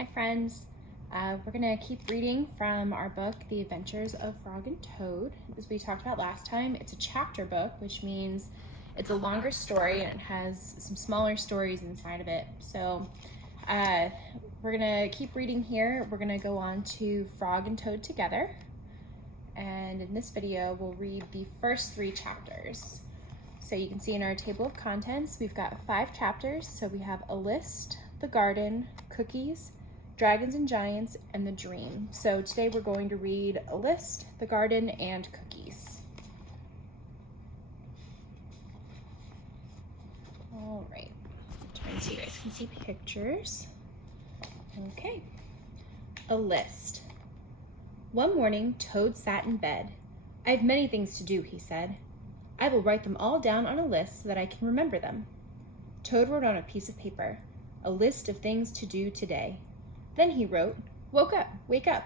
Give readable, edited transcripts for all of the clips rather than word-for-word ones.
Hi friends, we're going to keep reading from our book, The Adventures of Frog and Toad. As we talked about last time, it's a chapter book, which means it's a longer story and it has some smaller stories inside of it. So we're going to keep reading here. We're going to go on to Frog and Toad together. And in this video, we'll read the first 3 chapters. So you can see in our table of contents, we've got 5 chapters. So we have a list, the garden, cookies, dragons and giants, and the dream. So today we're going to read a list, the garden, and cookies. All right, turn so you guys can see pictures. Okay, a list. One morning, Toad sat in bed. "I have many things to do," he said. "I will write them all down on a list so that I can remember them." Toad wrote on a piece of paper, "A list of things to do today." Then he wrote, wake up.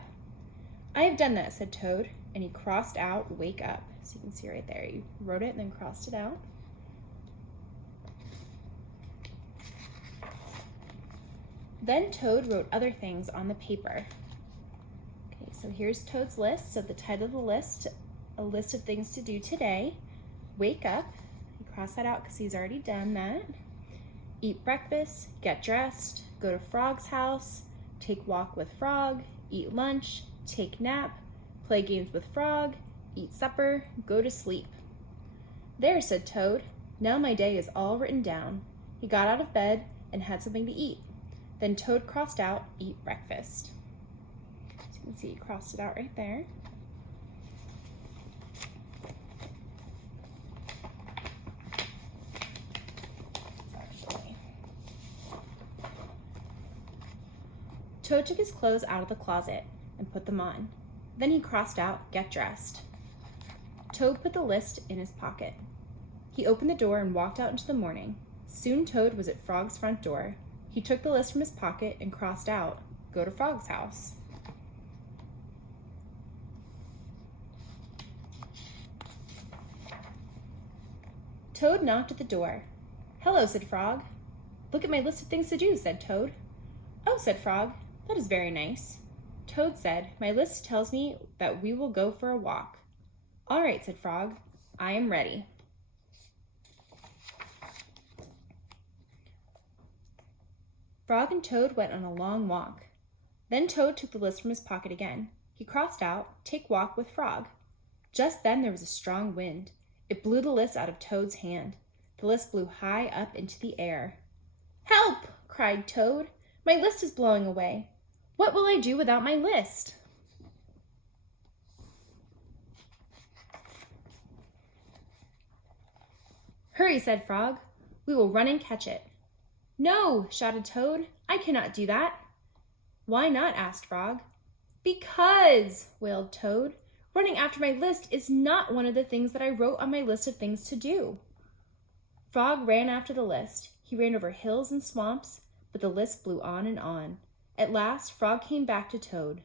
"I have done that," said Toad, and he crossed out wake up. So you can see right there, he wrote it and then crossed it out. Then Toad wrote other things on the paper. Okay, so here's Toad's list. So the title of the list, a list of things to do today. Wake up, he crossed that out because he's already done that. Eat breakfast, get dressed, go to Frog's house, take walk with Frog, eat lunch, take nap, play games with Frog, eat supper, go to sleep. "There," said Toad. "Now my day is all written down." He got out of bed and had something to eat. Then Toad crossed out eat breakfast. So you can see he crossed it out right there. Toad took his clothes out of the closet and put them on. Then he crossed out get dressed. Toad put the list in his pocket. He opened the door and walked out into the morning. Soon Toad was at Frog's front door. He took the list from his pocket and crossed out go to Frog's house. Toad knocked at the door. "Hello," said Frog. "Look at my list of things to do," said Toad. "Oh," said Frog, "that is very nice." Toad said, "My list tells me that we will go for a walk." "All right," said Frog, "I am ready." Frog and Toad went on a long walk. Then Toad took the list from his pocket again. He crossed out, take walk with Frog. Just then there was a strong wind. It blew the list out of Toad's hand. The list blew high up into the air. "Help!" cried Toad. "My list is blowing away. What will I do without my list?" "Hurry," said Frog. "We will run and catch it." "No," shouted Toad. "I cannot do that." "Why not?" asked Frog. "Because," wailed Toad, "running after my list is not one of the things that I wrote on my list of things to do." Frog ran after the list. He ran over hills and swamps, but the list blew on and on. At last, Frog came back to Toad.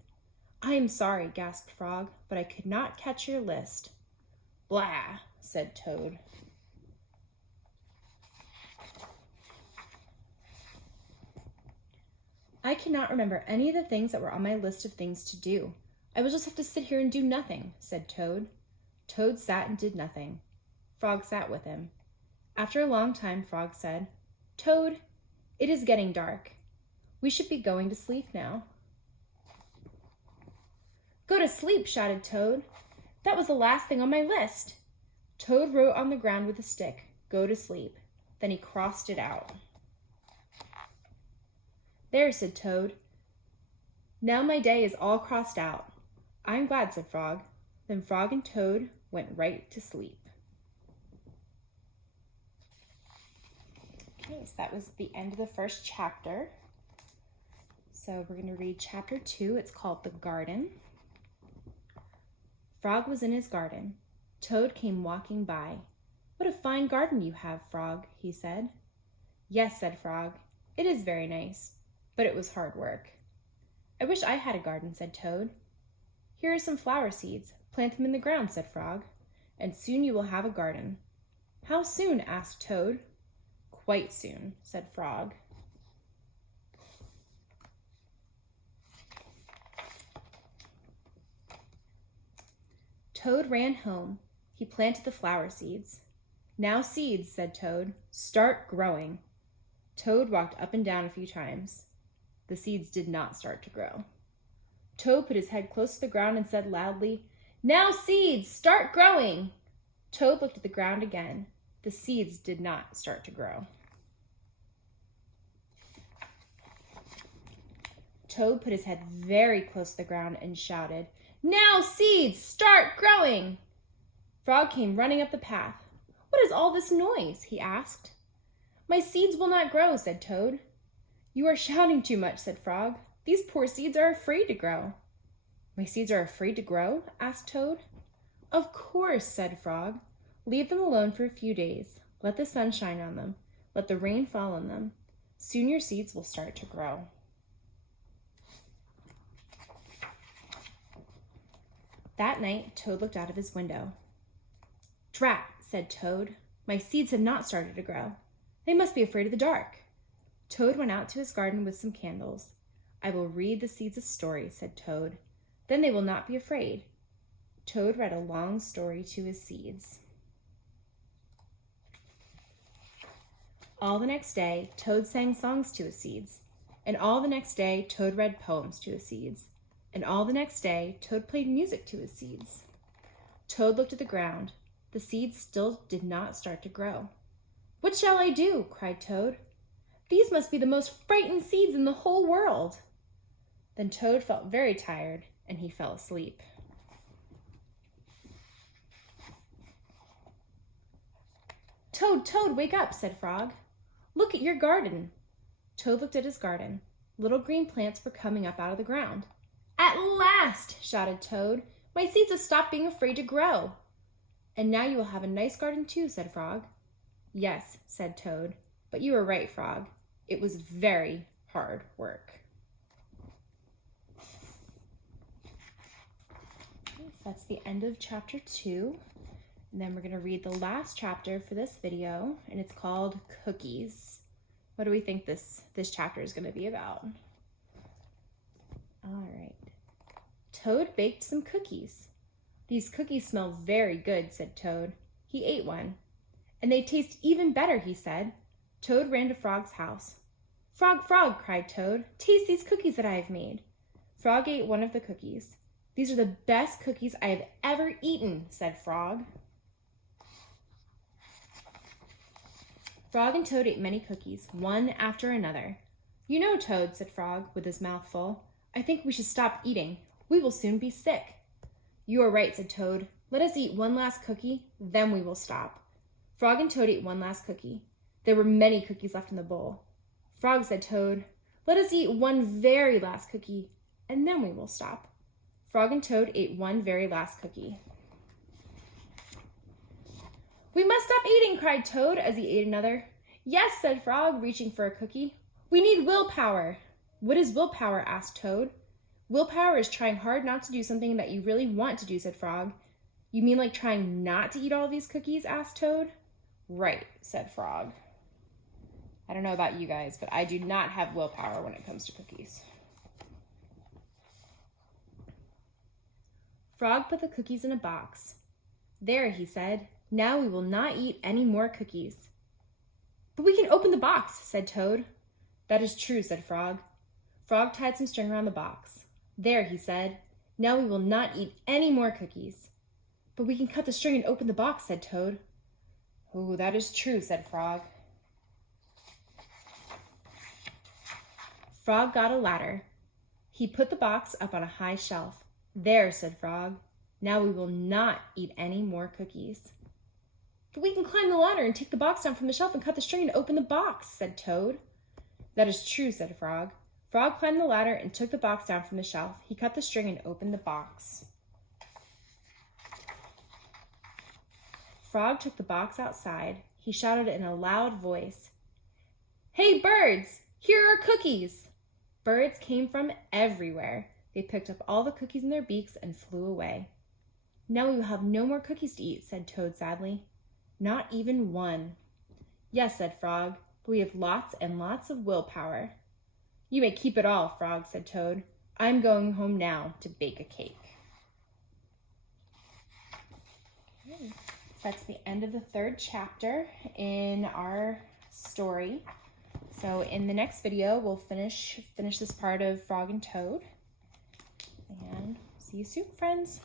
"I am sorry," gasped Frog, "but I could not catch your list." "Blah," said Toad. "I cannot remember any of the things that were on my list of things to do. I will just have to sit here and do nothing," said Toad. Toad sat and did nothing. Frog sat with him. After a long time, Frog said, "Toad, it is getting dark. We should be going to sleep now." "Go to sleep," shouted Toad. "That was the last thing on my list." Toad wrote on the ground with a stick, "Go to sleep." Then he crossed it out. "There," said Toad. "Now my day is all crossed out." "I'm glad," said Frog. Then Frog and Toad went right to sleep. Okay, so that was the end of the first chapter. So we're going to read chapter 2. It's called The Garden. Frog was in his garden. Toad came walking by. "What a fine garden you have, Frog," he said. "Yes," said Frog. "It is very nice, but it was hard work." "I wish I had a garden," said Toad. "Here are some flower seeds. Plant them in the ground," said Frog, "and soon you will have a garden." "How soon?" asked Toad. "Quite soon," said Frog. Toad ran home. He planted the flower seeds. "Now seeds," said Toad, "start growing." Toad walked up and down a few times. The seeds did not start to grow. Toad put his head close to the ground and said loudly, "Now seeds, start growing." Toad looked at the ground again. The seeds did not start to grow. Toad put his head very close to the ground and shouted, "Now seeds, start growing." Frog came running up the path. "What is all this noise?" he asked. "My seeds will not grow," said Toad. "You are shouting too much," said Frog. "These poor seeds are afraid to grow." "My seeds are afraid to grow?" asked Toad. "Of course," said Frog. "Leave them alone for a few days. Let the sun shine on them. Let the rain fall on them. Soon your seeds will start to grow." That night, Toad looked out of his window. "Drat," said Toad. "My seeds have not started to grow. They must be afraid of the dark." Toad went out to his garden with some candles. "I will read the seeds a story," said Toad. "Then they will not be afraid." Toad read a long story to his seeds. All the next day, Toad sang songs to his seeds. And all the next day, Toad read poems to his seeds. And all the next day, Toad played music to his seeds. Toad looked at the ground. The seeds still did not start to grow. "What shall I do?" cried Toad. "These must be the most frightened seeds in the whole world." Then Toad felt very tired, and he fell asleep. "Toad, Toad, wake up," said Frog. "Look at your garden." Toad looked at his garden. Little green plants were coming up out of the ground. "At last!" shouted Toad. "My seeds have stopped being afraid to grow." "And now you will have a nice garden too," said Frog. "Yes," said Toad, "but you were right, Frog. It was very hard work." Okay, so that's the end of chapter 2. And then we're going to read the last chapter for this video, and it's called Cookies. What do we think this chapter is going to be about? All right. Toad baked some cookies. "These cookies smell very good," said Toad. He ate one. "And they taste even better," he said. Toad ran to Frog's house. "Frog, Frog," cried Toad, "taste these cookies that I have made." Frog ate one of the cookies. "These are the best cookies I have ever eaten," said Frog. Frog and Toad ate many cookies, one after another. "You know, Toad," said Frog, with his mouth full, "I think we should stop eating. We will soon be sick." "You are right," said Toad. "Let us eat one last cookie, then we will stop." Frog and Toad ate one last cookie. There were many cookies left in the bowl. "Frog," said Toad, "let us eat one very last cookie, and then we will stop." Frog and Toad ate one very last cookie. "We must stop eating," cried Toad as he ate another. "Yes," said Frog, reaching for a cookie. "We need willpower." "What is willpower?" asked Toad. "Willpower is trying hard not to do something that you really want to do," said Frog. "You mean like trying not to eat all these cookies?" asked Toad. "Right," said Frog. I don't know about you guys, but I do not have willpower when it comes to cookies. Frog put the cookies in a box. "There," he said. "Now we will not eat any more cookies." "But we can open the box," said Toad. "That is true," said Frog. Frog tied some string around the box. "There," he said. "Now we will not eat any more cookies." "But we can cut the string and open the box," said Toad. "Oh, that is true," said Frog. Frog got a ladder. He put the box up on a high shelf. "There," said Frog. "Now we will not eat any more cookies." "But we can climb the ladder and take the box down from the shelf and cut the string and open the box," said Toad. "That is true," said Frog. Frog climbed the ladder and took the box down from the shelf. He cut the string and opened the box. Frog took the box outside. He shouted in a loud voice, "Hey, birds! Here are cookies!" Birds came from everywhere. They picked up all the cookies in their beaks and flew away. "Now we will have no more cookies to eat," said Toad sadly. "Not even one." "Yes," said Frog, "but we have lots and lots of willpower." "You may keep it all," Frog said Toad. "I'm going home now to bake a cake." So that's the end of the 3rd chapter in our story. So in the next video, we'll finish this part of Frog and Toad. And see you soon, friends.